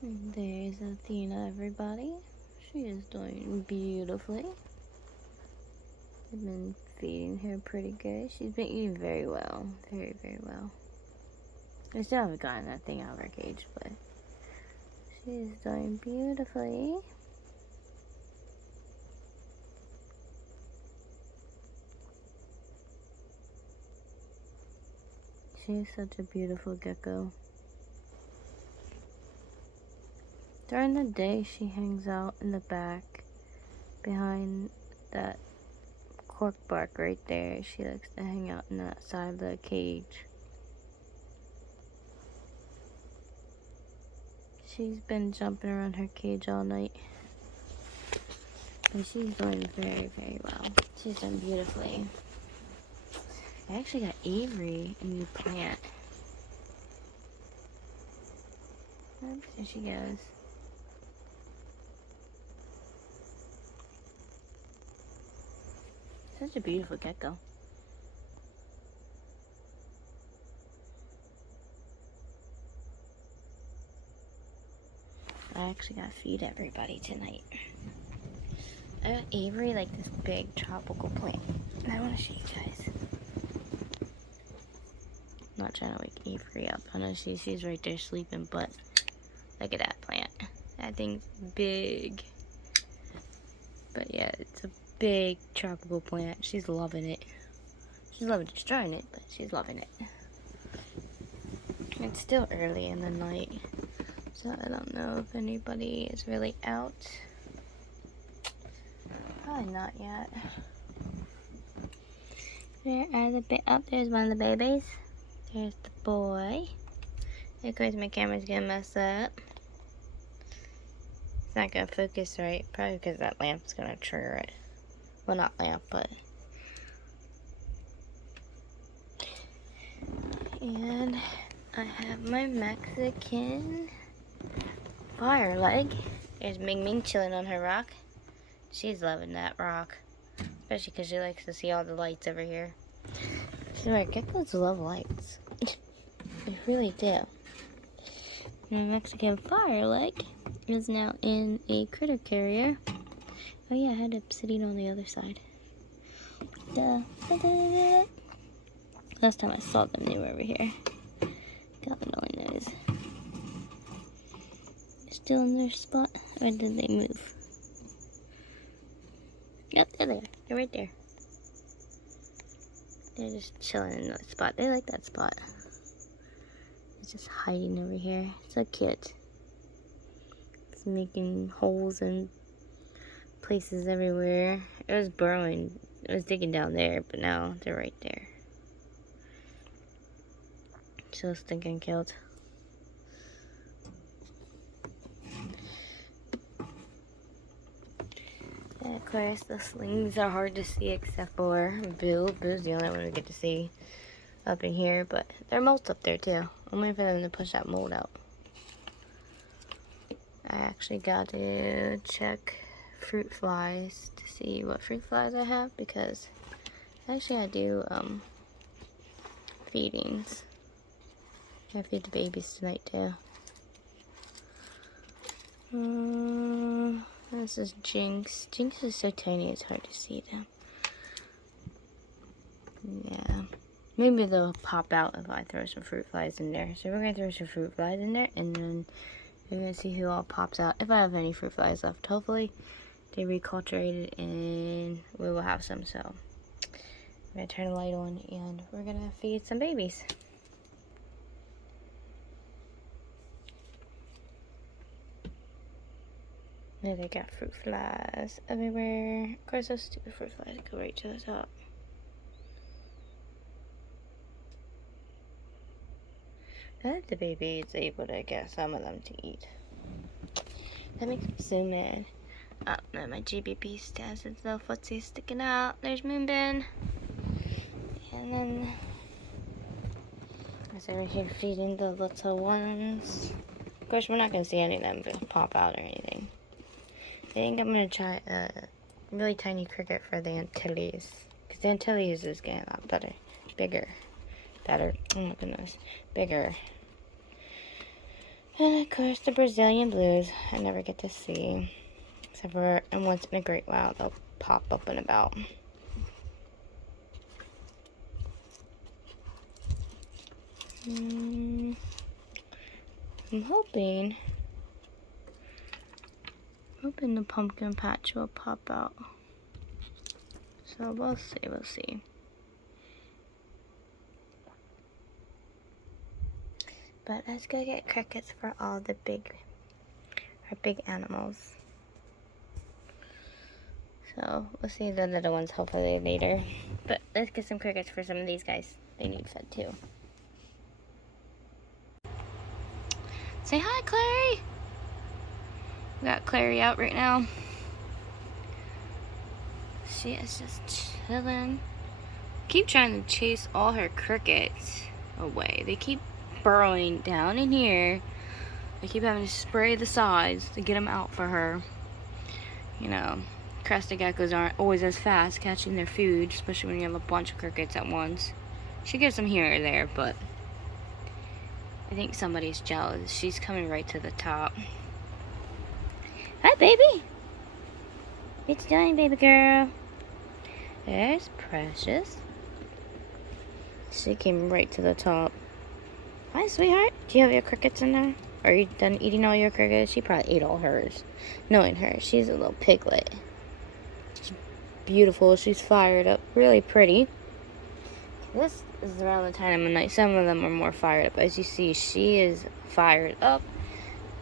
And there's Athena, everybody. She is doing beautifully. I've been feeding her pretty good. She's been eating very well. Very, very well. I still haven't gotten that thing out of her cage, but she is doing beautifully. She is such a beautiful gecko. During the day, she hangs out in the back behind that cork bark right there. She likes to hang out in that side of the cage. She's been jumping around her cage all night. But she's doing very, very well. She's done beautifully. I actually got Avery a new plant. Oops, there she goes. Such a beautiful gecko. I actually gotta feed everybody tonight. I got Avery like this big tropical plant. And I want to show you guys. I'm not trying to wake Avery up. I know she's right there sleeping, but look at that plant. That thing's big. But yeah, it's a big tropical plant. She's loving it. She's loving destroying it, but she's loving it. It's still early in the night, so I don't know if anybody is really out. Probably not yet. There are there's one of the babies. There's the boy. Of course, my camera's gonna mess up. It's not gonna focus right, probably because that lamp's gonna trigger it. Well, not lamp, but. And I have my Mexican fire leg. There's Ming Ming chilling on her rock. She's loving that rock, especially because she likes to see all the lights over here. Sure, geckos love lights. They really do. My Mexican fire leg is now in a critter carrier. Oh yeah, I had obsidian on the other side. Duh. Last time I saw them, they were over here. God only knows. Still in their spot, or did they move? Yep, they're there. They're right there. They're just chilling in that spot. They like that spot. It's just hiding over here. So cute. It's making holes in places everywhere. It was burrowing. It was digging down there, but now they're right there. So stinking killed. And of course, the slings are hard to see except for Boo. Boo's the only one we get to see up in here, but there are molts up there too. I'm waiting for them to push that mold out. I actually got to check fruit flies to see what fruit flies I have because actually I do feedings. I feed the babies tonight too. This is Jinx. Jinx is so tiny it's hard to see them. Yeah. Maybe they'll pop out if I throw some fruit flies in there. So we're going to throw some fruit flies in there and then we're going to see who all pops out. If I have any fruit flies left. Hopefully they reculturated and we will have some. So I'm going to turn the light on and we're going to feed some babies. There they got fruit flies everywhere. Of course, those stupid fruit flies go right to the top. If the baby is able to get some of them to eat. That makes me so mad. Oh, no, my GBP stands its little footsie sticking out. There's Moonbin. And then as over here feeding the little ones. Of course, we're not going to see any of them pop out or anything. I think I'm going to try a really tiny cricket for the Antilles. Because the Antilles is getting a lot better. Bigger. Oh my goodness. Bigger. And of course the Brazilian blues I never get to see. Except for once in a great while they'll pop up and about. I'm hoping the pumpkin patch will pop out. So we'll see. But let's go get crickets for all the big animals. So we'll see the little ones hopefully later. But let's get some crickets for some of these guys. They need fed too. Say hi, Clary. We got Clary out right now. She is just chilling. Keep trying to chase all her crickets away. They keep burrowing down in here. I keep having to spray the sides to get them out for her. You know, crested geckos aren't always as fast catching their food, especially when you have a bunch of crickets at once. She gets them here or there, but I think somebody's jealous. She's coming right to the top. Hi, baby. What you doing, baby girl? There's Precious. She came right to the top. Hi, sweetheart. Do you have your crickets in there? Are you done eating all your crickets? She probably ate all hers. Knowing her, she's a little piglet. She's beautiful. She's fired up. Really pretty. This is around the time of night. Some of them are more fired up. As you see, she is fired up.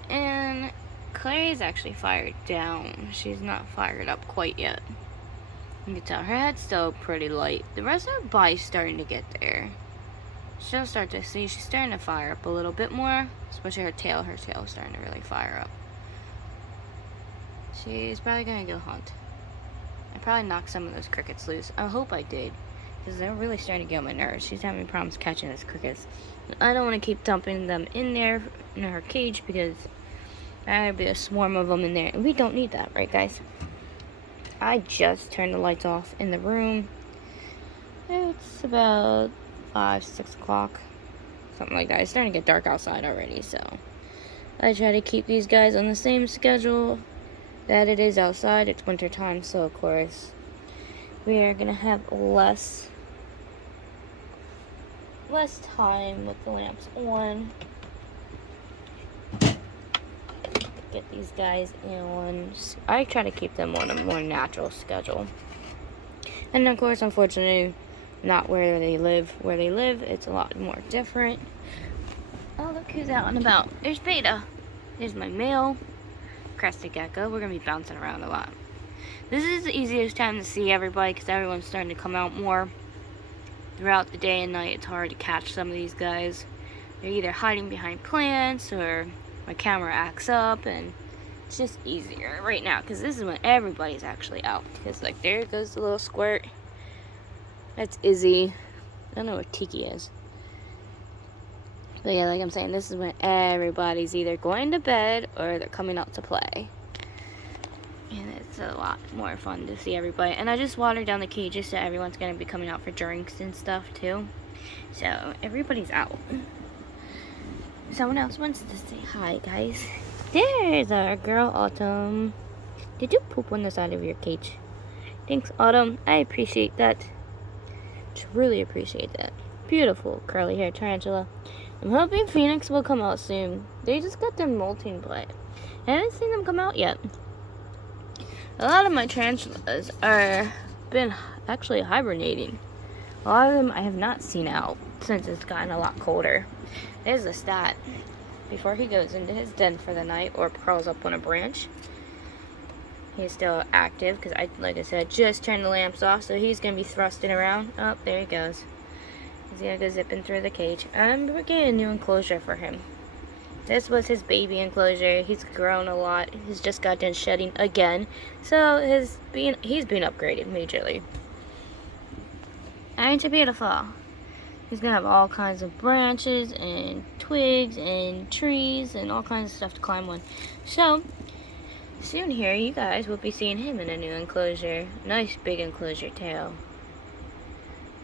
And Clary's actually fired down. She's not fired up quite yet. You can tell her head's still pretty light. The rest of her body's starting to get there. She'll start to see she's starting to fire up a little bit more. Especially her tail. Her tail is starting to really fire up. She's probably going to go hunt. I probably knocked some of those crickets loose. I hope I did. Because they're really starting to get on my nerves. She's having problems catching those crickets. I don't want to keep dumping them in there, in her cage, because there'd be a swarm of them in there. And we don't need that, right, guys? I just turned the lights off in the room. It's about 5, 6 o'clock. Something like that. It's starting to get dark outside already, so I try to keep these guys on the same schedule that it is outside. It's winter time, so of course we are gonna have less time with the lamps on. Get these guys in. I try to keep them on a more natural schedule. And of course, unfortunately, not where they live. Where they live, it's a lot more different. Oh, look who's out and about. There's Beta. There's my male crested gecko. We're going to be bouncing around a lot. This is the easiest time to see everybody because everyone's starting to come out more. Throughout the day and night, it's hard to catch some of these guys. They're either hiding behind plants or my camera acts up, and it's just easier right now because this is when everybody's actually out. Because, like, there goes the little squirt. That's Izzy. I don't know where Tiki is. But yeah, like I'm saying, this is when everybody's either going to bed or they're coming out to play. And it's a lot more fun to see everybody. And I just watered down the cages so everyone's going to be coming out for drinks and stuff too. So everybody's out. Someone else wants to say hi, guys. There's our girl, Autumn. Did you poop on the side of your cage? Thanks, Autumn. I appreciate that. Truly appreciate that. Beautiful curly hair tarantula. I'm hoping Phoenix will come out soon. They just got their molting play. I haven't seen them come out yet. A lot of my tarantulas are been actually hibernating. A lot of them I have not seen out since it's gotten a lot colder. There's a stat. Before he goes into his den for the night or curls up on a branch, he's still active because like I said, just turned the lamps off, so he's gonna be thrusting around. Oh, there he goes. He's gonna go zipping through the cage. We're getting a new enclosure for him. This was his baby enclosure. He's grown a lot. He's just got done shedding again, so he's being upgraded majorly. Ain't you beautiful? He's gonna have all kinds of branches and twigs and trees and all kinds of stuff to climb on. So soon here, you guys will be seeing him in a new enclosure. Nice big enclosure tail.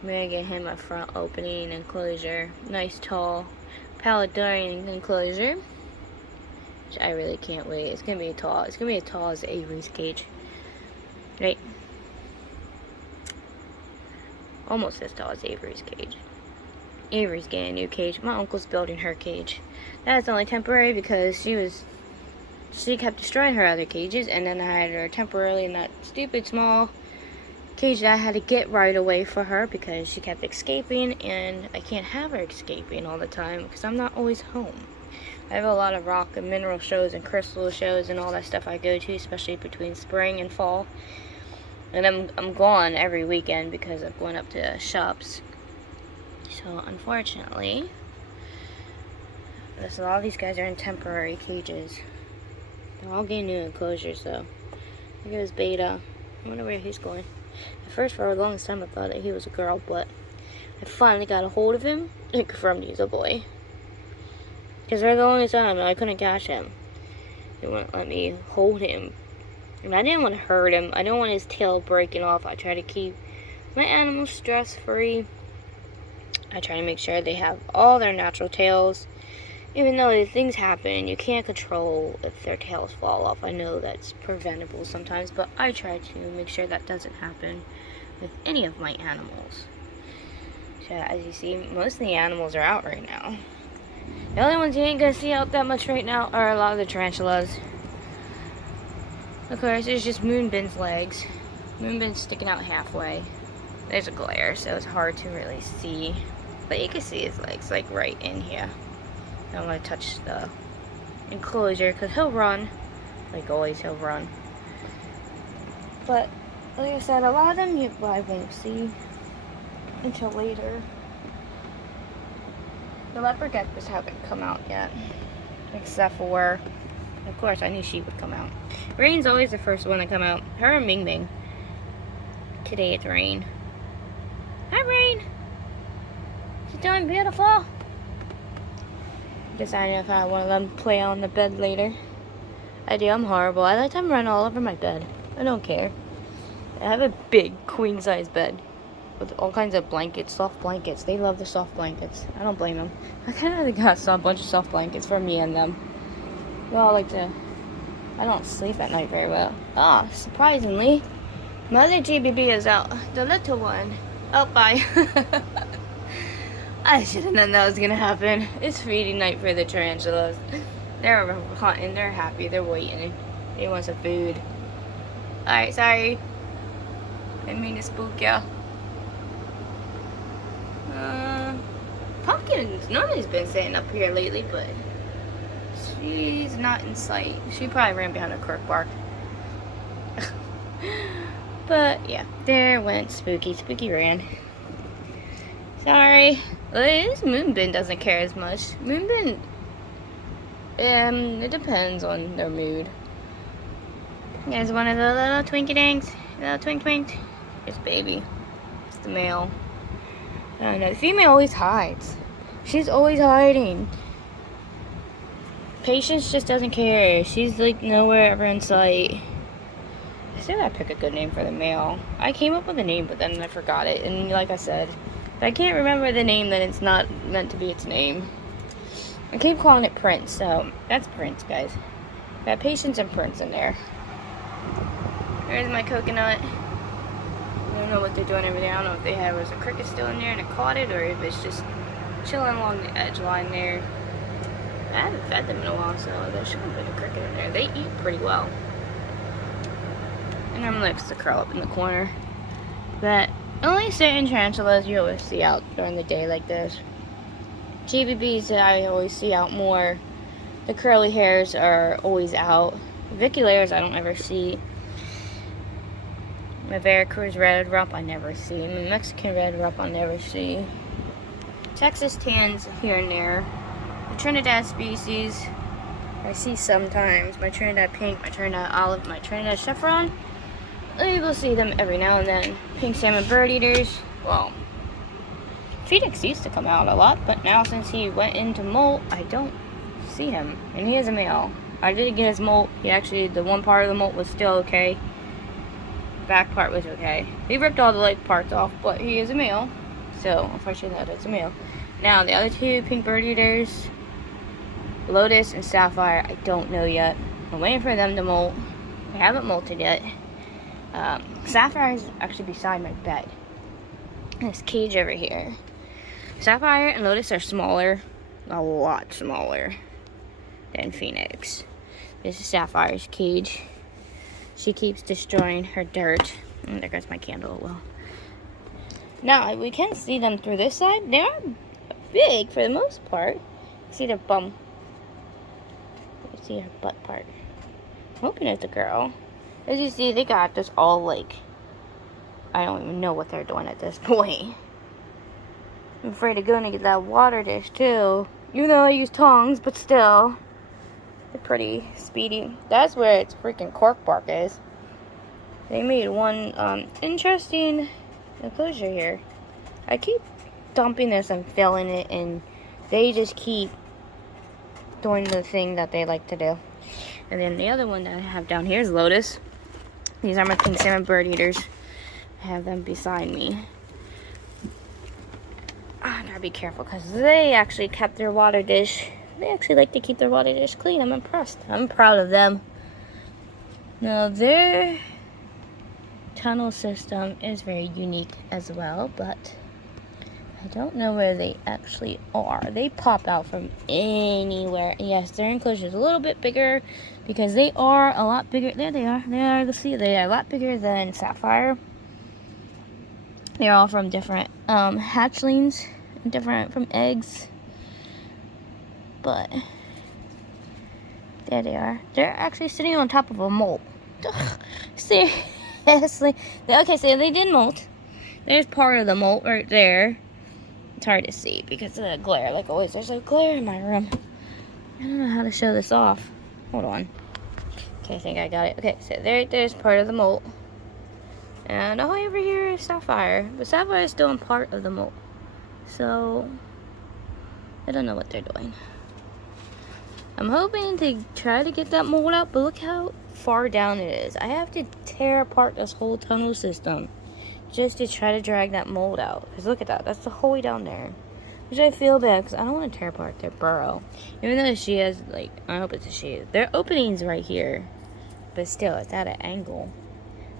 I'm gonna get him a front opening enclosure. Nice tall Paludarian enclosure. I really can't wait. It's gonna be tall. It's gonna be as tall as Avery's cage. Right? Almost as tall as Avery's cage. Avery's getting a new cage. My uncle's building her cage. That's only temporary because she kept destroying her other cages, and then I had her temporarily in that stupid small cage that I had to get right away for her because she kept escaping, and I can't have her escaping all the time because I'm not always home. I have a lot of rock and mineral shows and crystal shows and all that stuff I go to, especially between spring and fall. And I'm gone every weekend because I'm going up to shops. So unfortunately, a lot of these guys are in temporary cages. They're all getting new enclosures though. Look at this beta. I wonder where he's going. At first, for a long time, I thought that he was a girl, but I finally got a hold of him and confirmed he's a boy. Because for the longest time, I couldn't catch him. They wouldn't let me hold him. And I didn't want to hurt him. I didn't want his tail breaking off. I try to keep my animals stress-free. I try to make sure they have all their natural tails. Even though things happen, you can't control if their tails fall off. I know that's preventable sometimes, but I try to make sure that doesn't happen with any of my animals. So as you see, most of the animals are out right now. The only ones you ain't gonna see out that much right now are a lot of the tarantulas. Of course, there's just Moonbin's legs. Moonbin's sticking out halfway. There's a glare, so it's hard to really see. But you can see his legs, like, right in here. I don't want to touch the enclosure, because he'll run. Like always, he'll run. But, like I said, a lot of them I won't see until later. The leopard geckos haven't come out yet. Except for, of course, I knew she would come out. Rain's always the first one to come out. Her and Ming Ming. Today it's Rain. Hi, Rain. She's doing beautiful. Deciding if I want to let them play on the bed later. I do. I'm horrible. I let them run all over my bed. I don't care. I have a big queen-size bed with all kinds of blankets, soft blankets. They love the soft blankets. I don't blame them. I kind of got a bunch of soft blankets for me and them. We all like to... I don't sleep at night very well. Ah, surprisingly, my other GBB is out. The little one. Oh, bye. I should have known that was gonna happen. It's feeding night for the tarantulas. They're hunting. They're happy. They're waiting. They want some food. Alright, sorry. I didn't mean to spook ya. Pumpkin normally has been sitting up here lately, but she's not in sight. She probably ran behind a cork bark. But yeah, there went Spooky. Spooky ran. Sorry. This Moonbin doesn't care as much. Moonbin, it depends on their mood. There's one of the little twinky dinks. Little twink twink. It's baby. It's the male. I don't know. The female always hides. She's always hiding. Patience just doesn't care. She's like nowhere ever in sight. I said I'd pick a good name for the male. I came up with a name, but then I forgot it. And like I said, if I can't remember the name, then it's not meant to be its name. I keep calling it Prince, so that's Prince, guys. Got Patience and Prince in there. There's my coconut. I don't know what they're doing over there. I don't know if they had was a cricket still in there and it caught it, or if it's just chilling along the edge line there. I haven't fed them in a while, so there should have been a cricket in there. They eat pretty well. And I'm likes to curl up in the corner. But only certain tarantulas you always see out during the day like this. GBBs that I always see out more. The curly hairs are always out. Viculaires I don't ever see. My Veracruz red rump I never see. My Mexican red rump I never see. Texas tans here and there. The Trinidad species I see sometimes. My Trinidad pink, my Trinidad olive, my Trinidad chevron. You will see them every now and then. Pink salmon bird eaters. Well, Phoenix used to come out a lot, but now since he went into molt, I don't see him. And he is a male. I did get his molt. He actually, the one part of the molt was still okay. Back part was okay. He ripped all the leg parts off, but he is a male. So, unfortunately, that is a male. Now, the other two pink bird eaters, Lotus and Sapphire, I don't know yet. I'm waiting for them to molt. They haven't molted yet. Sapphire is actually beside my bed. This cage over here. Sapphire and Lotus are smaller, a lot smaller than Phoenix. This is Sapphire's cage. She keeps destroying her dirt. And there goes my candle. Well, now we can see them through this side. They are big for the most part. See their bum. You see her butt part. I'm hoping it's a girl. As you see, they got this all like, I don't even know what they're doing at this point. I'm afraid of going to get that water dish too. Even though I use tongs, but still. They're pretty speedy. That's where its freaking cork bark is. They made one interesting enclosure here. I keep dumping this and filling it, and they just keep doing the thing that they like to do. And then the other one that I have down here is Lotus. These are my pink salmon bird eaters. I have them beside me. I gotta be careful because they actually kept their water dish. They actually like to keep their water dish clean. I'm impressed. I'm proud of them. Now their tunnel system is very unique as well, but I don't know where they actually are. They pop out from anywhere. Yes, their enclosure is a little bit bigger because they are a lot bigger. There they are. They are a lot bigger than Sapphire. They're all from different hatchlings, different from eggs. But there they are. They're actually sitting on top of a molt. Ugh, seriously. Okay, so they did molt. There's part of the molt right there. It's hard to see because of the glare. Like always, there's a glare in my room. I don't know how to show this off. Hold on. Okay, I think I got it. Okay, so there's part of the molt. And all over here is Sapphire. But Sapphire is still in part of the molt. So, I don't know what they're doing. I'm hoping to try to get that mold out, but look how far down it is. I have to tear apart this whole tunnel system just to try to drag that mold out. Because look at that. That's the whole way down there. Which I feel bad because I don't want to tear apart their burrow. Even though she has, like, I hope it's a she. Their opening's right here. But still, it's at an angle.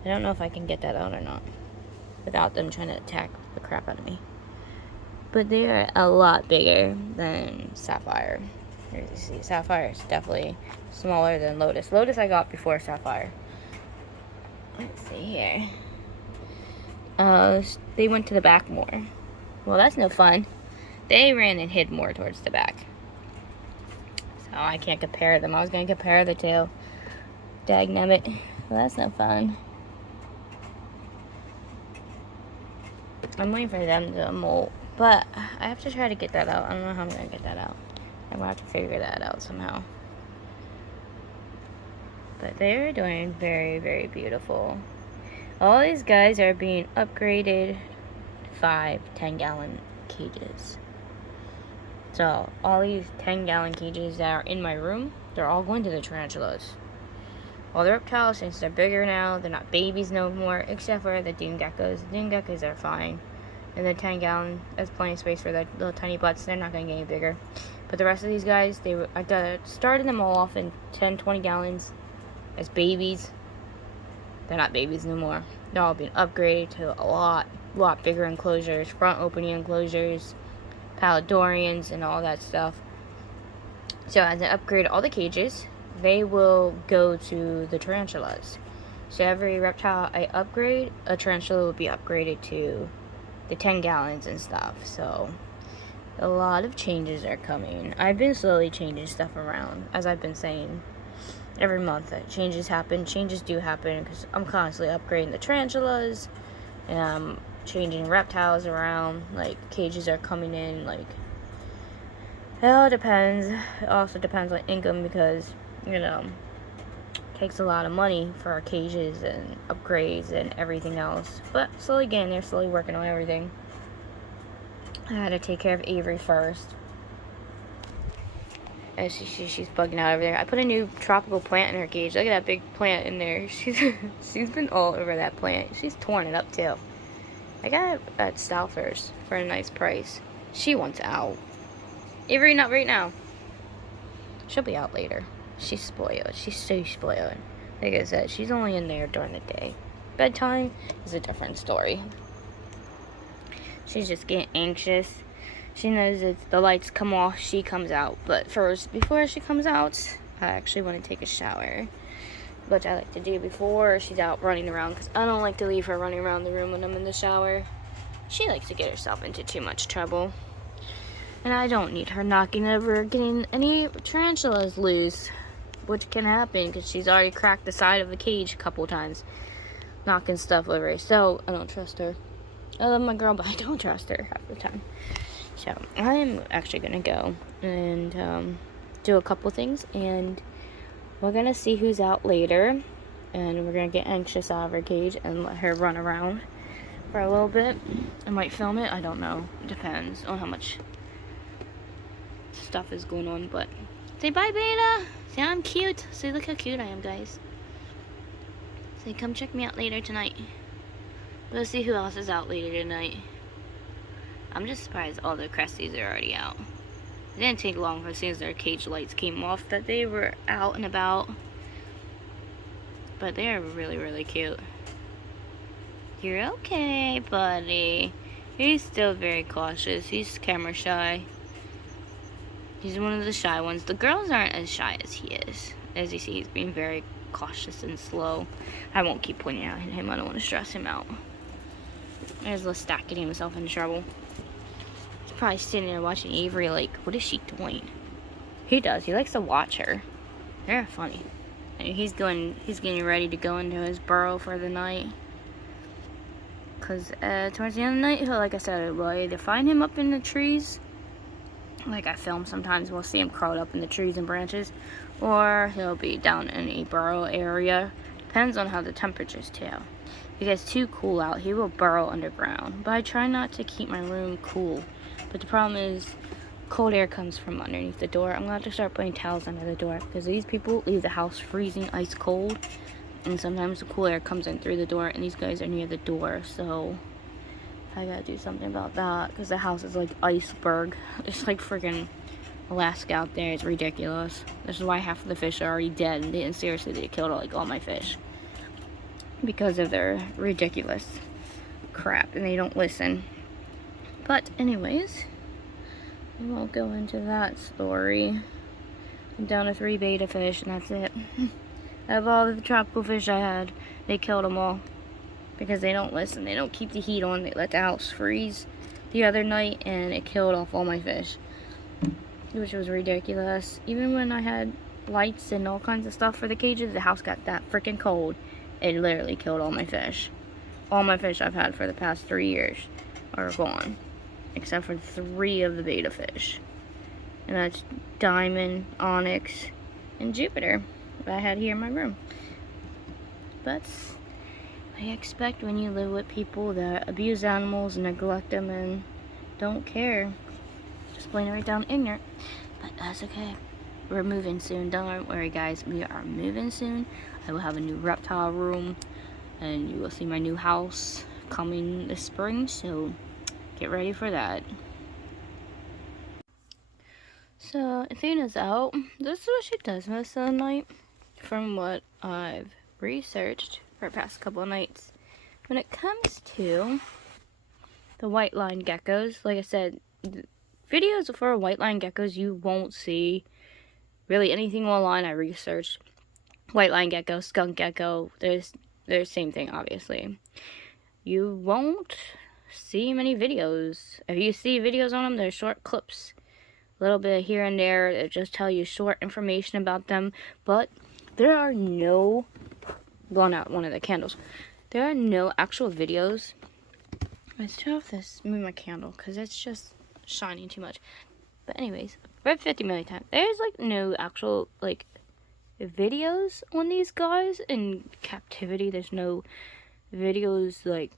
I don't know if I can get that out or not without them trying to attack the crap out of me. But they are a lot bigger than Sapphire. Here you see, Sapphire is definitely smaller than Lotus. Lotus I got before Sapphire. Let's see here. They went to the back more. Well, that's no fun. They ran and hid more towards the back. So I can't compare them. I was going to compare the two. Dagnabbit. Well, that's no fun. I'm waiting for them to molt. But I have to try to get that out. I don't know how I'm going to get that out. I'm going to have to figure that out somehow. But they're doing very, very beautiful. All these guys are being upgraded to 5 10-gallon cages. So all these 10-gallon cages that are in my room, they're all going to the tarantulas. All the reptiles, since they're bigger now, they're not babies no more, except for the dune geckos. The dune geckos are fine. And the 10-gallon, there's plenty of space for their little tiny butts. They're not going to get any bigger. But the rest of these guys, I started them all off in 10, 20 gallons as babies. They're not babies no more. They're all being upgraded to a lot bigger enclosures, front opening enclosures, Paludorians, and all that stuff. So as I upgrade all the cages, they will go to the tarantulas. So every reptile I upgrade, a tarantula will be upgraded to the 10 gallons and stuff. So a lot of changes are coming. I've been slowly changing stuff around, as I've been saying. Every month changes happen. Changes do happen because I'm constantly upgrading the tarantulas, and I'm changing reptiles around. Like cages are coming in. Like it all depends. It also depends on income because it takes a lot of money for our cages and upgrades and everything else. But slowly getting there, slowly working on everything. I had to take care of Avery first. As she's bugging out over there. I put a new tropical plant in her cage. Look at that big plant in there. She's been all over that plant. She's torn it up too. I got it at Stouffer's for a nice price. She wants out. Avery, not right now. She'll be out later. She's spoiled. She's so spoiled. Like I said, she's only in there during the day. Bedtime is a different story. She's just getting anxious. She knows if the lights come off, she comes out. But first, before she comes out, I actually want to take a shower, which I like to do before she's out running around, because I don't like to leave her running around the room when I'm in the shower. She likes to get herself into too much trouble. And I don't need her knocking over getting any tarantulas loose, which can happen because she's already cracked the side of the cage a couple times, knocking stuff over. So I don't trust her. I love my girl, but I don't trust her half the time. So I am actually gonna go and do a couple things, and we're gonna see who's out later, and we're gonna get Anxious out of her cage and let her run around for a little bit. I might film it. I don't know. It depends on how much stuff is going on. But say bye, Beta. Say I'm cute. Say look how cute I am, guys. Say come check me out later tonight. We'll see who else is out later tonight. I'm just surprised all the Cresties are already out. It didn't take long for as soon as their cage lights came off that they were out and about. But they're really, really cute. You're okay, buddy. He's still very cautious. He's camera shy. He's one of the shy ones. The girls aren't as shy as he is. As you see, he's being very cautious and slow. I won't keep pointing out at him. I don't want to stress him out. There's Lestat getting himself into trouble. He's probably sitting there watching Avery like, what is she doing? He does. He likes to watch her. They're funny. And he's getting ready to go into his burrow for the night. Because towards the end of the night, like I said, we'll either find him up in the trees, like I film sometimes, we'll see him crawled up in the trees and branches, or he'll be down in a burrow area. Depends on how the temperature's too. If it gets too cool out, he will burrow underground. But I try not to keep my room cool. But the problem is, cold air comes from underneath the door. I'm going to have to start putting towels under the door, because these people leave the house freezing ice cold. And sometimes the cool air comes in through the door, and these guys are near the door. So I got to do something about that, because the house is like iceberg. It's like freaking Alaska out there. It's ridiculous. This is why half of the fish are already dead. And seriously, they killed like all my fish because of their ridiculous crap, and they don't listen. But anyways, we won't go into that story. I'm down to 3 beta fish, and that's it. Out of all the tropical fish I had, they killed them all because they don't listen. They don't keep the heat on. They let the house freeze the other night, and it killed off all my fish, which was ridiculous. Even when I had lights and all kinds of stuff for the cages, the house got that freaking cold. It literally killed all my fish. All my fish I've had for the past 3 years are gone, except for 3 of the beta fish. And that's Diamond, Onyx, and Jupiter that I had here in my room. But I expect when you live with people that abuse animals, neglect them, and don't care. Just plain right down ignorant. But that's okay. We're moving soon. Don't worry, guys. We are moving soon. I will have a new reptile room, and you will see my new house coming this spring. So get ready for that. So Athena's out. This is what she does most of the night, from what I've researched for the past couple of nights. When it comes to the white line geckos, like I said, videos for white line geckos, you won't see really anything online. I researched white line gecko, skunk gecko. There's the same thing, obviously. You won't see many videos. If you see videos on them, they're short clips, a little bit here and there that just tell you short information about them. But there are no, blowing out one of the candles, there are no actual videos. Let's turn off this, move my candle, because it's just shining too much. But anyways, read 50 million times. There's like no actual like videos on these guys in captivity. There's no videos like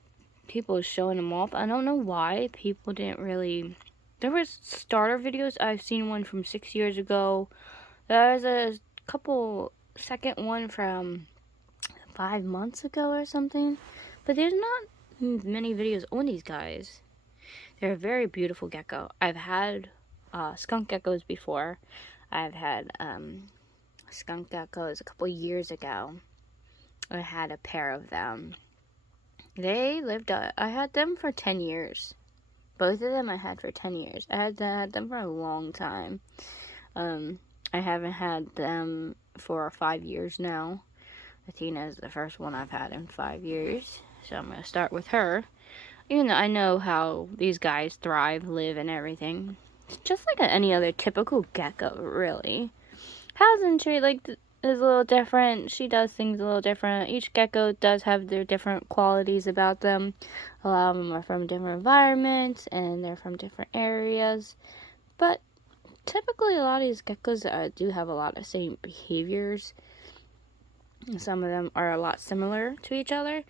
people showing them off. I don't know why people didn't really. There was starter videos. I've seen one from 6 years ago. There's a couple second one from 5 months ago or something. But there's not many videos on these guys. They're a very beautiful gecko. I've had skunk geckos before. I've had skunk geckos a couple years ago. I had a pair of them. They lived, I had them for 10 years. Both of them I had for 10 years. I had them for a long time. I haven't had them for 5 years now. Athena is the first one I've had in 5 years. So I'm going to start with her. Even though I know how these guys thrive, live, and everything. It's just like any other typical gecko, really. Housing tree, like, is a little different. She does things a little different. Each gecko does have their different qualities about them. A lot of them are from different environments, and they're from different areas. But typically, a lot of these geckos do have a lot of same behaviors. Some of them are a lot similar to each other.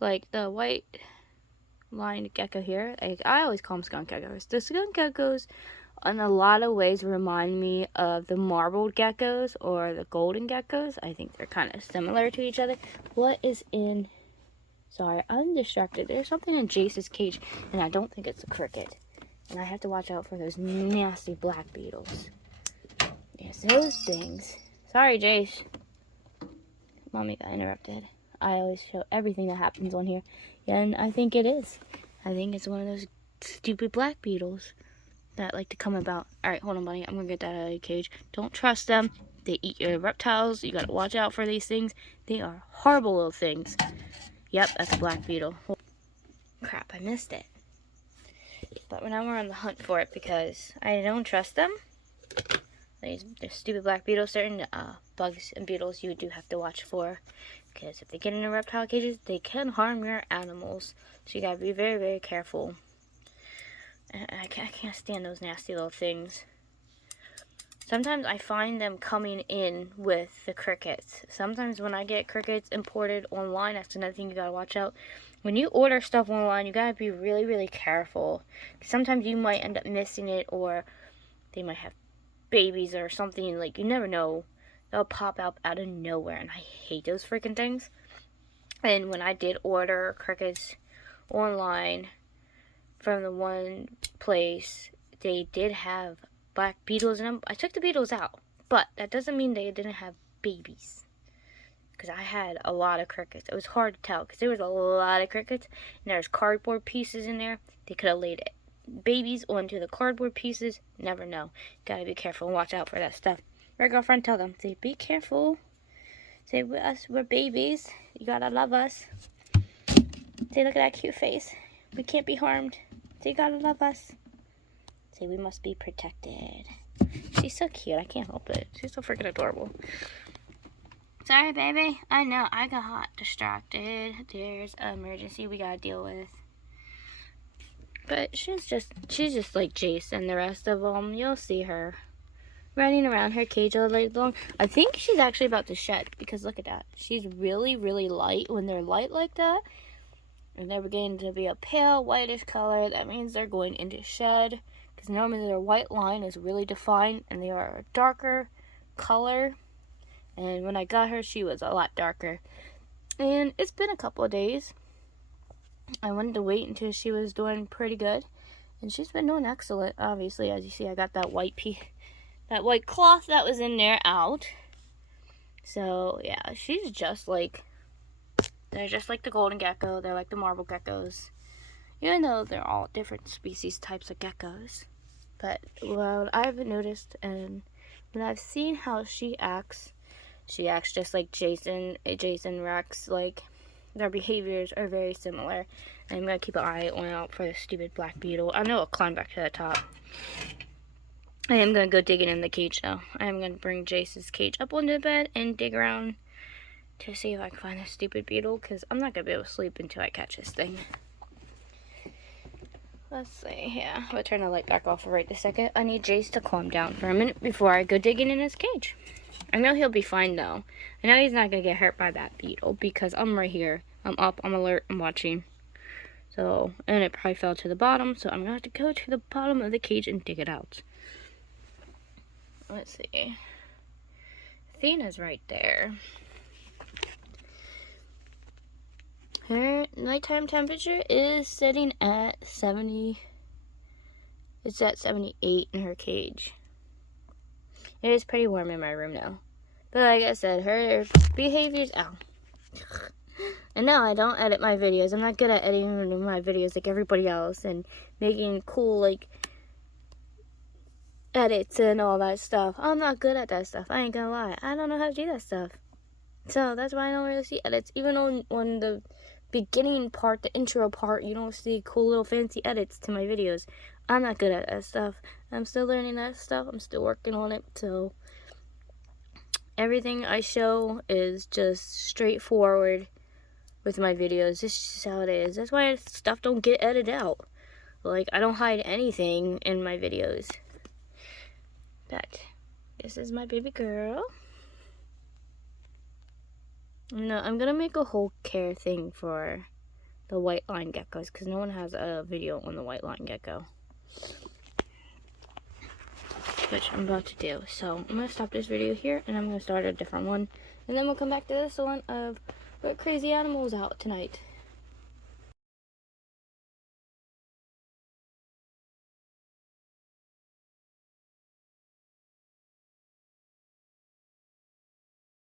Like the white-lined gecko here. I always call them skunk geckos. The skunk geckos, in a lot of ways, remind me of the marbled geckos or the golden geckos. I think they're kind of similar to each other. What is in... Sorry, I'm distracted. There's something in Jace's cage, and I don't think it's a cricket. And I have to watch out for those nasty black beetles. Yes, those things. Sorry, Jace. Mommy got interrupted. I always show everything that happens on here. Yeah, and I think it is. I think it's one of those stupid black beetles that like to come about. Alright, hold on, buddy. I'm gonna get that out of your cage. Don't trust them. They eat your reptiles. You gotta watch out for these things. They are horrible little things. Yep, that's a black beetle. Crap, I missed it. But now we're on the hunt for it because I don't trust them. These stupid black beetles, certain bugs and beetles you do have to watch for. Because if they get into reptile cages, they can harm your animals. So you gotta be very, very careful. I can't stand those nasty little things. Sometimes I find them coming in with the crickets. Sometimes when I get crickets imported online, that's another thing you gotta watch out. When you order stuff online, you gotta be really, really careful. Sometimes you might end up missing it, or they might have babies or something. Like, you never know. They'll pop out of nowhere, and I hate those freaking things. And when I did order crickets online from the one place, they did have black beetles in them. I took the beetles out, but that doesn't mean they didn't have babies. Because I had a lot of crickets. It was hard to tell because there was a lot of crickets, and there's cardboard pieces in there. They could have laid babies onto the cardboard pieces. Never know. Gotta be careful and watch out for that stuff. Right, girlfriend, tell them. Say, be careful. Say, we're babies. You gotta love us. Say, look at that cute face. We can't be harmed. Say, you gotta love us. Say, we must be protected. She's so cute. I can't help it. She's so freaking adorable. Sorry, baby. I know. I got distracted. There's an emergency we gotta deal with. But she's just like Jace and the rest of them. You'll see her running around her cage all day long. I think she's actually about to shed because look at that. She's really, really light. When they're light like that, and they're beginning to be a pale whitish color, that means they're going into shed. Because normally their white line is really defined, and they are a darker color. And when I got her, she was a lot darker. And it's been a couple of days. I wanted to wait until she was doing pretty good. And she's been doing excellent. Obviously, as you see, I got that white cloth that was in there out. So, yeah, she's just like... They're just like the golden gecko. They're like the marble geckos. Even though they're all different species, types of geckos. But what I've noticed, and when I've seen how she acts just like Jason, Rex. Like, their behaviors are very similar. And I'm going to keep an eye out for the stupid black beetle. I know it'll climb back to the top. I am going to go digging in the cage, though. I am going to bring Jace's cage up onto the bed and dig around to see if I can find this stupid beetle, because I'm not going to be able to sleep until I catch this thing. Let's see, yeah. I'm going to turn the light back off right this second. I need Jace to calm down for a minute before I go digging in his cage. I know he'll be fine, though. I know he's not going to get hurt by that beetle, because I'm right here. I'm up, I'm alert, I'm watching. So, and it probably fell to the bottom, so I'm going to have to go to the bottom of the cage and dig it out. Let's see. Athena's right there. Her nighttime temperature is sitting at 70. It's at 78 in her cage. It is pretty warm in my room now. But like I said, her behavior's out. And no, I don't edit my videos. I'm not good at editing my videos like everybody else and making cool, like, edits and all that stuff. I'm not good at that stuff. I ain't gonna lie. I don't know how to do that stuff. So that's why I don't really see edits. Even on the beginning part, the intro part, you don't see cool little fancy edits to my videos. I'm not good at that stuff. I'm still learning that stuff. I'm still working on it. So everything I show is just straightforward with my videos. This is just how it is. That's why stuff don't get edited out. Like, I don't hide anything in my videos. But this is my baby girl. No, I'm gonna make a whole care thing for the white line geckos because no one has a video on the white line gecko, which I'm about to do. So I'm gonna stop this video here and I'm gonna start a different one, and then we'll come back to this one of what crazy animals out tonight.